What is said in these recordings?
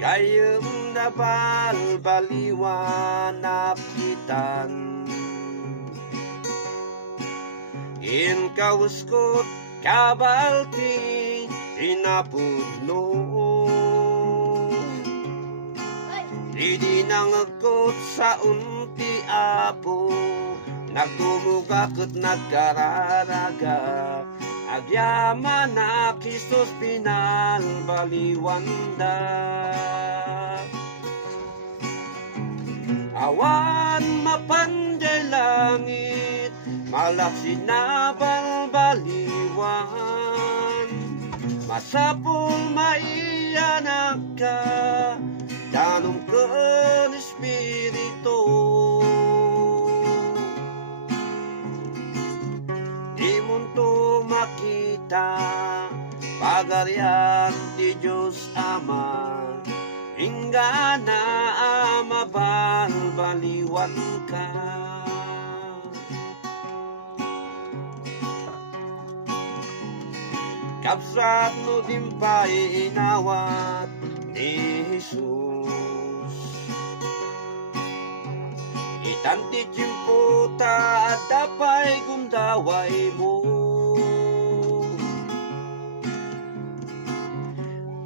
Gayem na balbaliwan napitan in kauskot kabalti sinapudno di nangagkot sa unti apo nagtumugakot nagkararagak agyaman na Kristos pinalbaliwanda awan mapanday langit malaksi na balbaliwan masapul maiyanak ka danong ken espiritu di munto makita pagarian di Diyos Ama hingga na mabalbaliwan ka kapsat no dimpay inawat ni Jesus itanti cimputa at dapay gundaway mo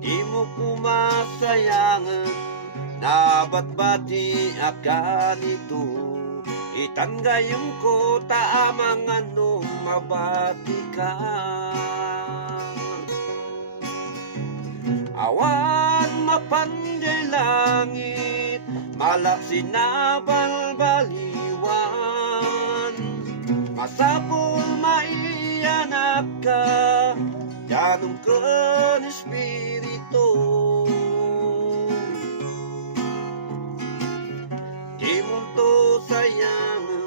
di mo kumasayangan nabatbati akan ito itanggayong ko taamang ano mabati ka awan mapanday langit malaksi na balbaliwan masapul maiyanak ka danong ken espiritu di munto sayangan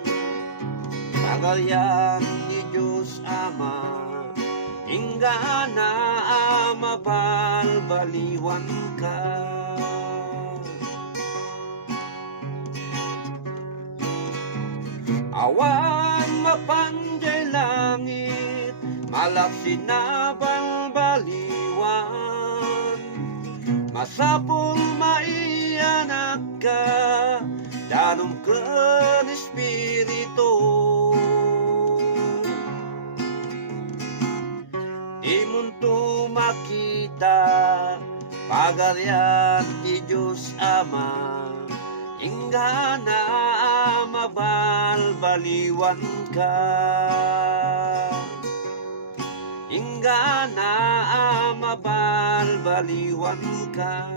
pagarian ni Diyos Ama hingga na mabalbaliwan ka awan mapanday langit malaksi na balbaliwan masapul maiyanak ka danong ken espiritu di munto makita pagarian di Diyos Ama hingga na mabalbaliwan ka hingga na mabalbaliwan ka